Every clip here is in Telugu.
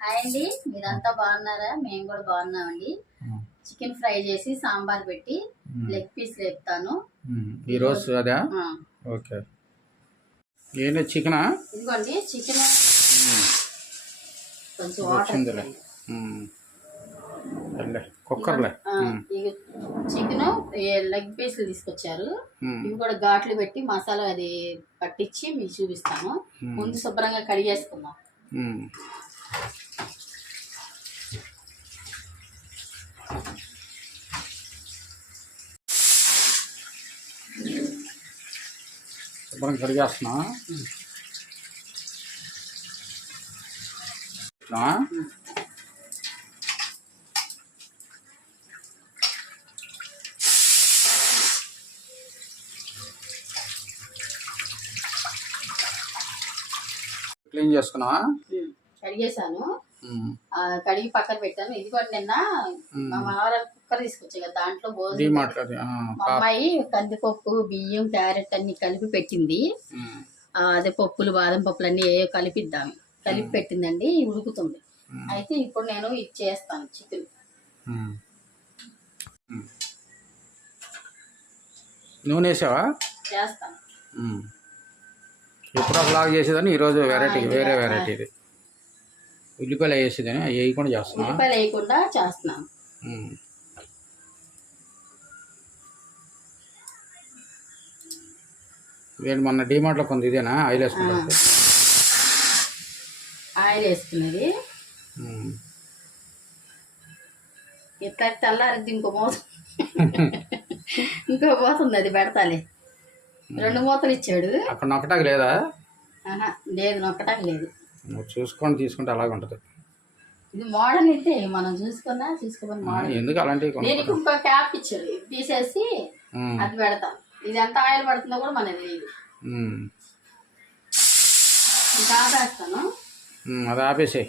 హాయ్ అండి, మీరంతా బాగున్నారా? మేము కూడా బాగున్నామండి. చికెన్ ఫ్రై చేసి సాంబార్ పెట్టి లెగ్ పీస్ లేపుతాను ఈరోజు. అదా? ఓకే. ఏంటి చికెనా? ఇదిగోండి చికెన్ కొంచెం వాటర్ కుక్కర్లే. చికెన్ లెగ్ పీస్లు తీసుకొచ్చారు. ఇవి కూడా ఘాట్లు పెట్టి మసాలా అది పట్టించి మీకు చూపిస్తాను. ముందు శుభ్రంగా కడిగేసుకుందాం. శుభ్రం కడిగేస్తున్నా. క్లీన్ చేసుకున్నావా? కడిగేసాను, కడిగి పక్కన పెట్టాను. ఇది కూడా నిన్న మా మామగారు కుక్కర్ తీసుకొచ్చాయి కదా, దాంట్లో భోజనం మా అమ్మాయి కందిపప్పు బియ్యం క్యారెట్ అన్ని కలిపి పెట్టింది. అదే పప్పులు బాదం పప్పులు అన్ని కలిపి పెట్టిందండి. ఉడుకుతుంది. అయితే ఇప్పుడు నేను ఇది చేస్తాను. చికెన్ నూనె వేసావా? చేస్తాను. ఎప్పుడు ఒకలాగా చేసేదని ఈరోజు వెరైటీ, వేరే వెరైటీ. ఇది ఉల్లిపాయలు వేసేదని అవి వేయకుండా చేస్తున్నా. ఉల్లిపాయలు వేయకుండా చేస్తున్నాను. వేడి మొన్న డిమార్ట్లో కొంత ఇదేనా ఆయిల్ వేసుకుంటారు? ఆయిల్ వేసుకున్నది ఎట్లా తెల్లారిద్ది. ఇంకో పోతుంది అది పెడతాలే. 2 మూతలు ఇచ్చాడు. అక్కడ నొక్కటాకి లేదా? లేదు, నొక్కటాకి లేదు. చూసుకొని తీసుకుంటే అలాగే ఉంటుంది. ఇది మోడల్ అయితే మనం చూసుకోమని మోడల్. ఎందుకు అలాంటివి? దీనికి ఇంకో క్యాప్ ఇచ్చారు. ఇది తీసేసి అది పెడతాం. ఇది ఎంత ఆయిల్ పడుతుందో కూడా మనది తెలియదు. ఇంకా ఆపేస్తాను. అది ఆపేసే.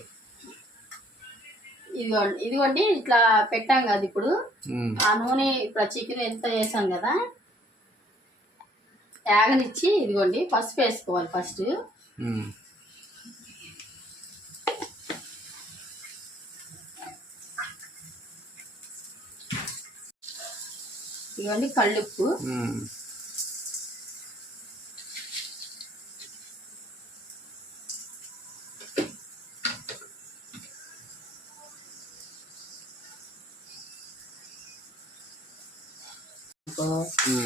ఇదిగోండి ఇట్లా పెట్టాం కదా. ఇప్పుడు ఆ నూనె ఇప్పుడు చికెన్ ఎంత చేసాం కదా, యాగనిచ్చి ఇదిగోండి పసుపు వేసుకోవాలి ఫస్ట్. ఇవన్నీ కళ్ళుప్పు,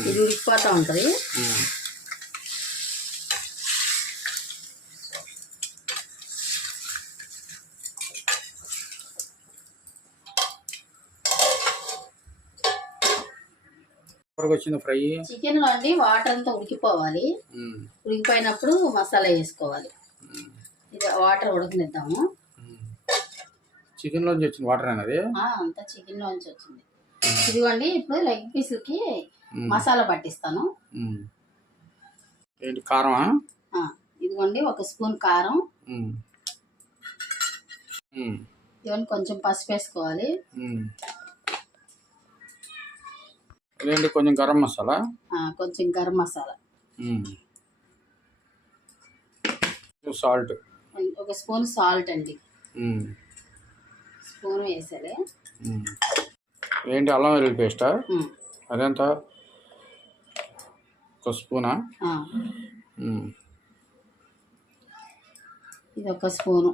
ఇది ఉడికిపోతూ ఉంటుంది. వచ్చింది ఫ్రై. చికెన్ లో అండి వాటర్ అంతా ఉడికిపోవాలి. ఉడికిపోయినప్పుడు మసాలా వేసుకోవాలి. ఇది వాటర్ ఉడకనిద్దాము. చికెన్ లోంచి వచ్చిన వాటర్ అనేది అంతా చికెన్ లోంచి వచ్చింది. ఇదిగోండి ఇప్పుడు లెగ్ పీసులకి మసాలా పట్టిస్తాను. ఏంటి కారమా? ఇదిగోండి 1 స్పూన్ కారం, ఇవన్నీ కొంచెం పసుపు వేసుకోవాలి. కొంచెం గరం మసాలా, కొంచెం garam masala, salt, 1 spoon salt అండి. స్పూన్ వేసాలి. ఏంటి అల్లం వెల్లుల్లి పేస్టా? అదెంత? 1 స్పూనా? ఇది 1 స్పూను.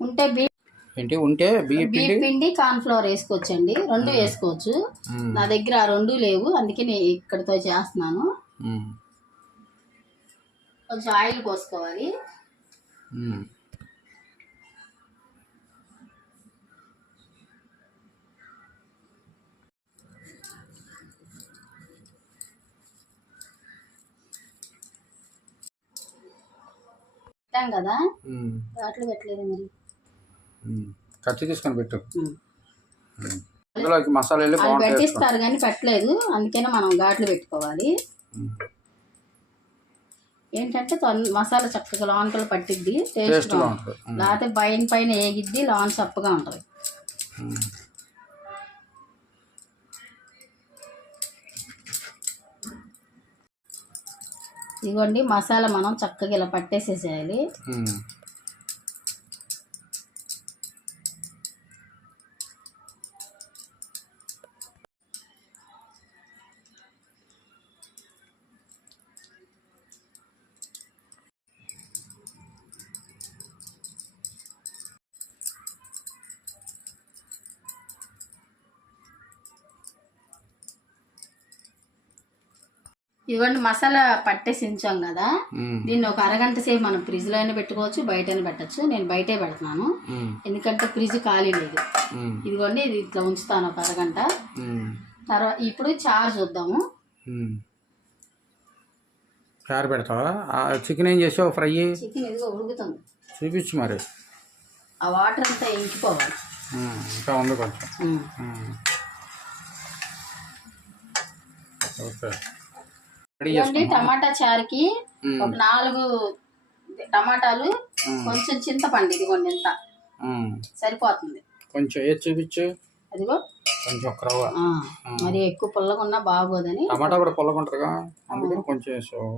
ఉంటే బియ్యం పిండి కార్న్ ఫ్లోర్ వేసుకోవచ్చండి. 2 వేసుకోవచ్చు. నా దగ్గర ఆ 2 లేవు, అందుకే నేను ఇక్కడితో చేస్తున్నాను. కొంచెం ఆయిల్ పోసుకోవాలి. పెట్టాం కదా, వాటిలో పెట్టలేదు మరి. కత్తి తీసుకొని పెట్టు. మసాలా పెట్టిస్తారు కానీ పెట్టలేదు, అందుకనే మనం ఘాట్లు పెట్టుకోవాలి. ఏంటంటే మసాలా చక్కగా లోన్కలు పట్టిద్ది, టేస్ట్గా ఉంటుంది. లేకపోతే పైన ఏగిద్ది, లోన్ చప్పగా ఉంటుంది. ఇదిగోండి మసాలా మనం చక్కగా ఇలా పట్టేసేసేయాలి. ఇదిగోండి మసాలా పట్టేసి ఉంచాం కదా, దీన్ని ఒక అరగంట సేపు మనం ఫ్రిడ్జ్ లో అయినా పెట్టుకోవచ్చు, బయట అయినా పెట్టచ్చు. నేను బయటే పెడుతున్నాను ఎందుకంటే ఫ్రిడ్జ్ ఖాళీ లేదు. ఇదిగోండి ఇది ఇట్లా ఉంచుతాను ఒక అరగంట. తర్వాత ఇప్పుడు చారు చూద్దాము. చారు పెడతావా? చికెన్ ఏం చేసావు? ఫ్రై. చికెన్ ఇదిగో ఉడుకుతుంది, చూపించు మరి. ఆ వాటర్ అంతా ఇంకిపోవాలి. ఇంకా ఉంది కొంచెం. ఓకే. ఇదిగోండి టమాటా చారుకి ఒక 4 టమాటాలు, కొంచెం చింతపండు, ఇదిగోండి ఎంత సరిపోతుంది. కొంచెం ఏది చూపించు. అదిగో కొంచెం ఒక రవ్వ. మరి ఎక్కువ పుల్లగా ఉన్నా బాగోదని. టమాటా కూడా పుల్లగా ఉంటుందిగా, అందుకని కొంచెం వేసావు.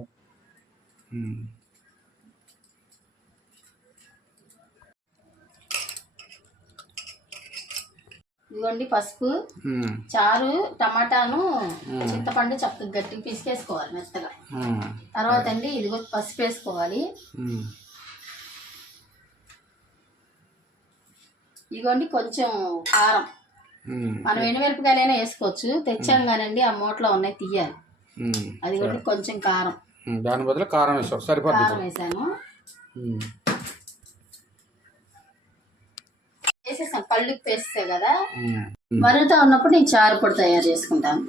ఇదిగోండి పసుపు, చారు, టమాటాను, చింతపండు చక్కగా గట్టిగా పిసికేసుకోవాలి మెత్తగా. తర్వాత అండి ఇదిగో పసుపు వేసుకోవాలి. ఇదిగోండి కొంచెం కారం, మనం ఎండుమిరపకాయలైనా వేసుకోవచ్చు, తెచ్చాం కానండి ఆ మూటలో ఉన్నాయి తీయాలి. అది కూడా కొంచెం కారం, దాని బదులు కారం వేసావు, సరిపోతుంది. కారం వేసాను. వేసేసాను, కళ్ళు వేస్తే కదా. మరుగుతా ఉన్నప్పుడు నేను చారు పొడి తయారు చేసుకుంటాను.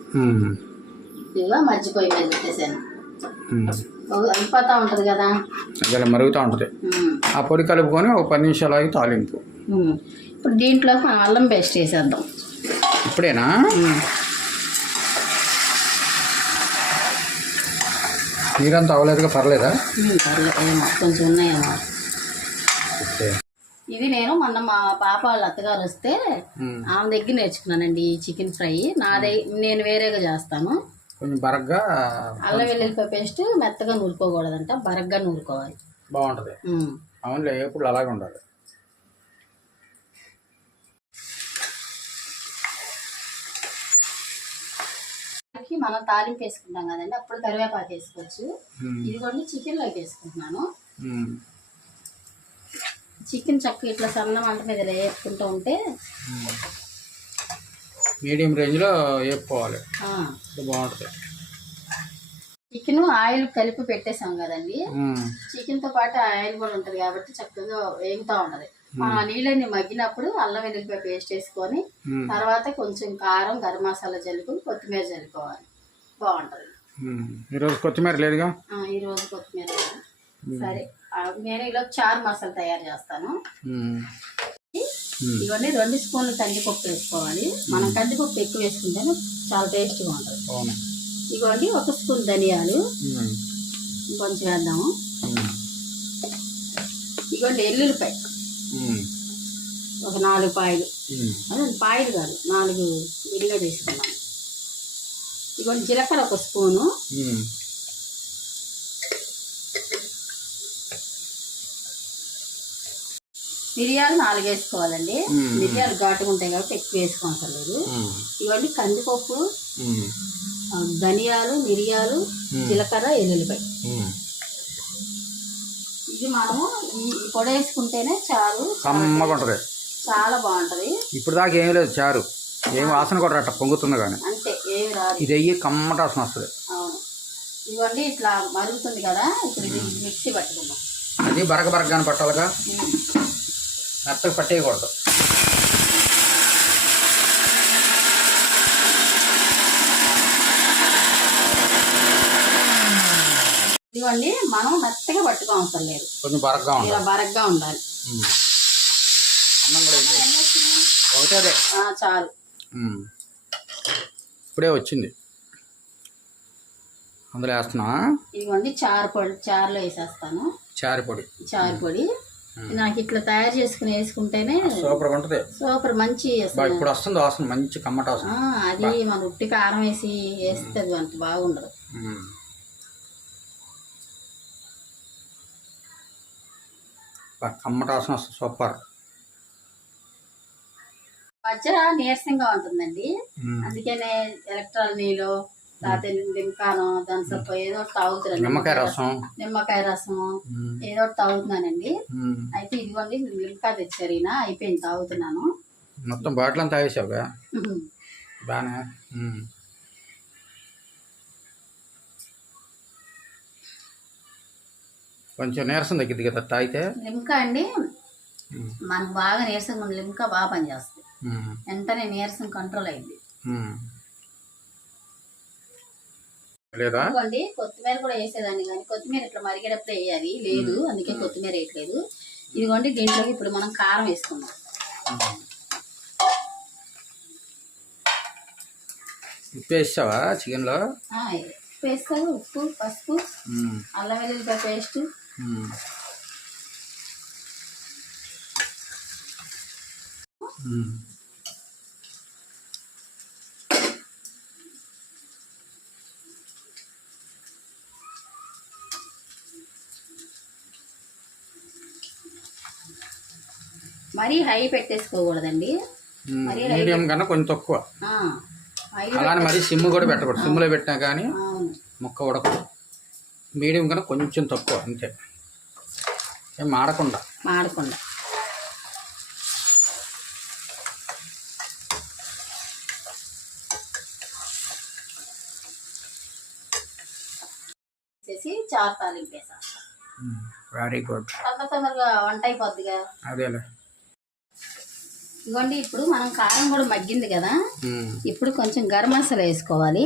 ఇదిగో మజ్జిపోయి మీద పెట్టేసాను, అయిపోతా ఉంటది కదా, మరుగుతూ ఉంటది. ఆ పొడి కలుపుకొని ఒక 10 నిమిషాలు ఆగి తాలింపు. ఇప్పుడు దీంట్లో మనం అల్లం పేస్ట్ వేసేద్దాం. ఇప్పుడేనా? నీరంతా అవ్వలేదుగా, పర్లేదా? పర్లేదు, కొంచెం ఉన్నాయేమో. ఇది నేను మొన్న మా పాప వాళ్ళ అత్తగారు వస్తే ఆమె దగ్గర నేర్చుకున్నానండి ఈ చికెన్ ఫ్రై. నేను వేరేగా చేస్తాను. కొంచెం బరగ్గా అల్లం వెల్లుల్లిపాయ పేస్ట్ మెత్తగా నూరుకోకూడదంట, బరగ్గా నూరుకోవాలి, బాగుంటది. అవునులే, ఎప్పుడు అలాగే ఉండాలి. మనం తాలింపు వేసుకుంటాం కదండి, అప్పుడు కరివేపాకు వేసుకోవచ్చు. ఇది కూడా చికెన్లోకి వేసుకుంటున్నాను. చికెన్ చక్కగా ఇట్లా సన్న మంట మీద వేసుకుంటూ ఉంటే మీడియం రేంజ్లో వేపుకోవాలి, బాగుంటుంది. చికెన్ ఆయిల్ కలిపి పెట్టేసాం కదండి, చికెన్తో పాటు ఆయిల్ కూడా ఉంటుంది కాబట్టి చక్కగా వేగుతూ ఉంటుంది. మనం ఆ నీళ్ళని మగ్గినప్పుడు అల్లం వెల్లుల్లిపాయ పేస్ట్ వేసుకొని తర్వాత కొంచెం కారం, గరం మసాలా జల్లుకొని కొత్తిమీర జల్లుకోవాలి, బాగుంటుంది. ఈరోజు కొత్తిమీర లేదుగా? ఈరోజు కొత్తిమీర. సరే, నేను ఇలా చారు మసాలా తయారు చేస్తాను. ఇవన్నీ 2 స్పూన్లు కందిపప్పు వేసుకోవాలి. మనం కందిపప్పు ఎక్కువ వేసుకుంటేనే చాలా టేస్ట్గా ఉంటుంది. ఇదిగోండి 1 స్పూన్ ధనియాలు, ఇంకొంచెం వేద్దాము. ఇదిగోండి ఎల్లుల్లిపాయ ఒక 4 పాయలు, అదే పాయలు కాదు 4 విడిగా తీసుకున్నాను. ఇదిగోండి జీలకర్ర 1 స్పూను, మిరియాలు 4 వేసుకోవాలండి. మిరియాలు ఘాటుగా ఉంటాయి కాబట్టి ఎక్కువ వేసుకోవడం లేదు. ఇవన్నీ కందిపప్పు, ధనియాలు, మిరియాలు, జీలకర్ర, ఎల్లుల్లిపాయ. ఇది మనము ఈ పొడి వేసుకుంటేనే చారు కమ్మగా ఉంటుంది, చాలా బాగుంటది. ఇప్పుడు దాకా ఏం లేదు చారు, ఏం వాసన కూడా అట్లా పొంగుతుంది కానీ అంతే, ఏమి రాదు. ఇది అయ్యి కమ్మట వాసన వస్తుంది. అవును, ఇవన్నీ ఇట్లా మరుగుతుంది కదా, ఇప్పుడు ఇది మిక్సీ పట్టుకుందాం. అది బరగబరగ్గాని పట్టాలిగా, మెత్తగా పట్టేయకూడదు. ఇదిగోండి మనం మెత్తగా పట్టుకోవసరం లేదు, కొంచెం బరగ్గా ఉండాలి, ఇలా బరగ్గా ఉండాలి. అన్నం కూడా ఒకటే చాలు, ఇప్పుడే వచ్చింది. అందులో వేస్తున్నా. ఇదిగోండి చారు పొడి, చారులో వేసేస్తాను. చారు పొడి, చారు పొడి నాకు ఇట్లా తయారు చేసుకుని వేసుకుంటేనే సూపర్ ఉంటుంది, సూపర్ మంచి. ఇప్పుడు వస్తుంది వాసన, మంచి కమ్మట వాసన. అది మన ఉట్టి కారం వేసి వేస్తే అంత బాగుండదు. కమ్మట వాసన వస్తుంది, సూపర్. మధ్య నీరసంగా ఉంటుందండి, అందుకనే ఎలక్ట్రాల్ నీళ్ళు లేకపోతే లింకాను దాని సొప్ప ఏదో తాగుతున్నాను, నిమ్మకాయ రసం ఏదో తాగుతున్నానండి. అయితే ఇదిగోండి లింకా తెచ్చారు, అయిపోయింది, తాగుతున్నాను. మొత్తం బాటిల్ అంతా తాగేసావుగా, బాగానే. కొంచెం నీరసం తగ్గిద్ది కదా తాగితే. లిమ్కా అండి మనకు బాగా నీరసంగా ఉంది, లిమ్కా బాగా పనిచేస్తుంది. వెంటనే నీరసం కంట్రోల్ అయింది. లేదా అనుకోండి కొత్తిమీర కూడా వేసేదాన్ని, కానీ కొత్తిమీర ఇట్లా మరిగేటప్పుడు వేయాలి, లేదు అందుకే కొత్తిమీర వేయట్లేదు. ఇదిగోండి దీంట్లోకి ఇప్పుడు మనం కారం వేసుకుందాం. ఉప్పు వేసావా చికెన్లో? ఉప్పు వేస్తాను, ఉప్పు, పసుపు, అల్లం వెల్లుల్లిపాయ పేస్ట్, మరీ హై పెట్టేసుకోకూడదండి, మీడియం కన్నా కొంచెం తక్కువ. అలానే మరి సిమ్ కూడా పెట్టకూడదు, సిమ్లో పెట్టినా కానీ ముక్క ఉడకదు. మీడియం కన్నా కొంచెం తక్కువ అంతే, ఏం మాడకుండా. చారు తాలింపు వేసేస్తాం. Very good. తొందరగా వంట అయిపోద్దిగా. అదేలే. ఇదిగోండి ఇప్పుడు మనం కారం కూడా మగ్గింది కదా, ఇప్పుడు కొంచెం గరం మసాలా వేసుకోవాలి.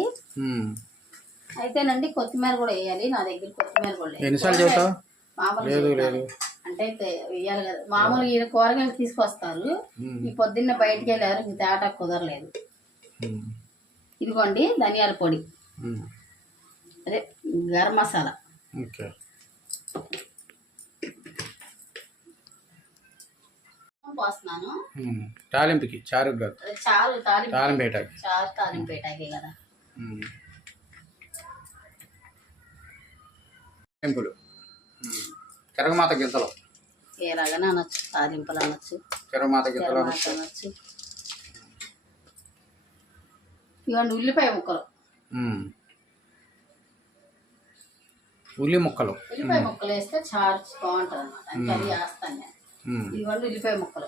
అయితేనండి కొత్తిమీర కూడా వేయాలి, నా దగ్గర కొత్తిమీర కూడా లేదు. ఎన్నిసార్లు చెబుతావు? మామూలు అంటే వేయాలి కదా, మామూలు ఈయన కూరగాయలు తీసుకొస్తారు, ఈ పొద్దున్న బయటికి వెళ్ళారు, ఇంక తేటా కుదరలేదు. ఇదిగోండి ధనియాల పొడి, అదే గరం మసాలా, పోస్తున్నాను తాలింపుకి. చారు కాదు, చారు తాలింపేటాకి. చారు తాలింపేటాకే కదా. తాలింపులు తిరగమాత గింతలు ఏ రకన అనొచ్చు, తాలింపులు అనొచ్చు, తిరగమాత గింతలు అనొచ్చు. ఇవ్వండి ఉల్లిపాయ ముక్కలు, ఉల్లి ముక్కలు. ఉల్లిపాయ ముక్కలు వేస్తే చారు బాగుంటుంది అనమాట, అంటే అది వేస్తాను నేను. ఇదిగోండి ఉల్లిపాయ ముక్కలు,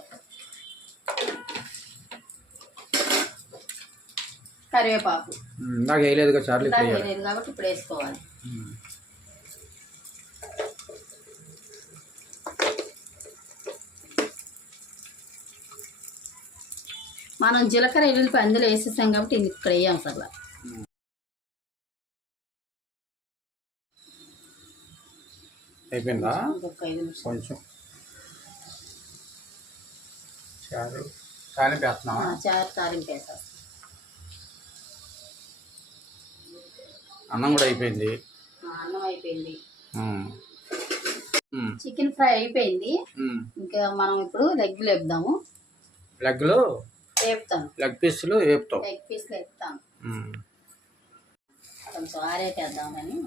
కరివేపాకు నాకు వేయలేదు చార్లు, వేయలేదు కాబట్టి ఇప్పుడు వేసుకోవాలి. మనం జీలకర్ర ఎల్లుల్లిపాయ అందులో వేసేసాం కాబట్టి ఇది ఇక్కడ వేయాం అసలు. అయిపోయిందా? ఇంకొక 5 నిమిషాలు కొంచెం చారు తాలింపు వేస్తున్నావా? చారు తాలింపు వేసేస్తాం. అన్నం కూడా అయిపోయింది. అన్నం అయిపోయింది, చికెన్ ఫ్రై అయిపోయింది. ఇంకా మనం ఇప్పుడు లెగ్లు వేపుదాము. లెగ్లు వేపుతాను, లెగ్ పీసులు వేపుతాం. లెగ్ పీస్లు వేపుతాను, కొంచెం ఆరేటేద్దామని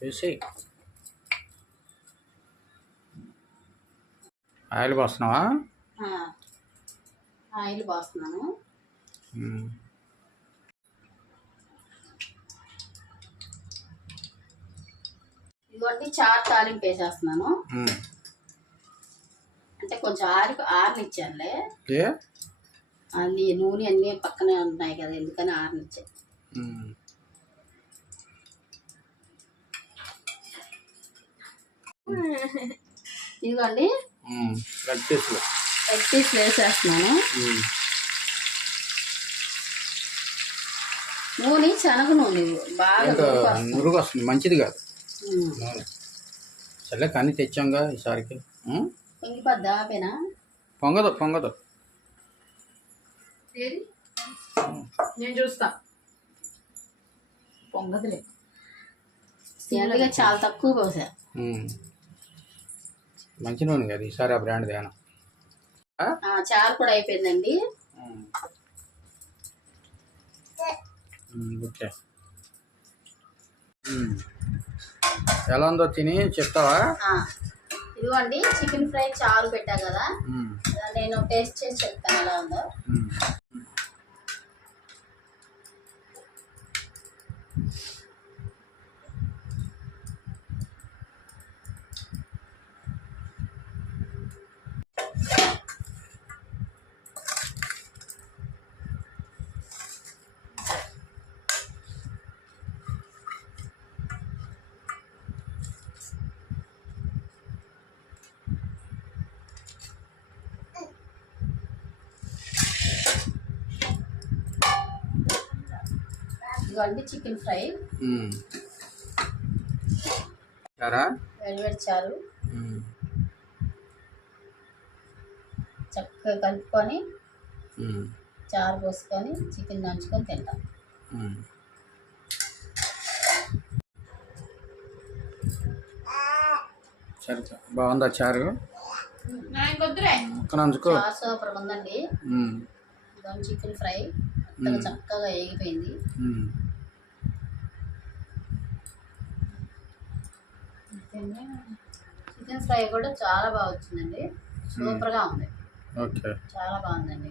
వేసి. ఆయిల్ పోస్తున్నావా? ఆయిల్ పోస్తున్నాను. ఇదిగోండి చారు తాలింపు వేసేస్తున్నాను. అంటే కొంచెం ఆరనిచ్చానులే, అన్ని నూనె అన్నీ పక్కనే ఉన్నాయి కదా, ఎందుకని ఆరనిచ్చాను. ఇదిగోండి లెగ్ పీస్లు వేసేస్తున్నాను. నూనె శనగ నూనె బాగా నురుగు వస్తుంది, మంచిది కాదు సరే. కానీ తెచ్చాంగా ఈసారికి. పొంగిపోద్దా? ఆపేనా? పొంగదు. నేను చూస్తా, పొంగదులే. ఎందుకంటే చాలా తక్కువ పోసా. మంచి నూనె కదా ఈసారి, ఆ బ్రాండ్ దేనా. చారు కూడా అయిపోయిందండి. ఓకే, ఎలా ఉందో తిని చెప్తావా? ఇదిగోండి చికెన్ ఫ్రై చారు పెట్టా కదా, నేను టేస్ట్ చేసి చెప్తాను ఎలా ఉందో. ఇదిగోండి చికెన్ ఫ్రై, చారా వేడివేడి చారు చక్కగా కలుపుకొని చారు పోసుకొని చికెన్ దంచుకొని తింటాం. సరే బాగుందా చారు? నంచుకో. చారు సూపర్ ఉందండి. చికెన్ ఫ్రై చక్కగా వేగిపోయింది. చికెన్ ఫ్రై కూడా చాలా బాగా వచ్చిందండి, సూపర్గా ఉంది. ఓకే, చాలా బాగుందండి.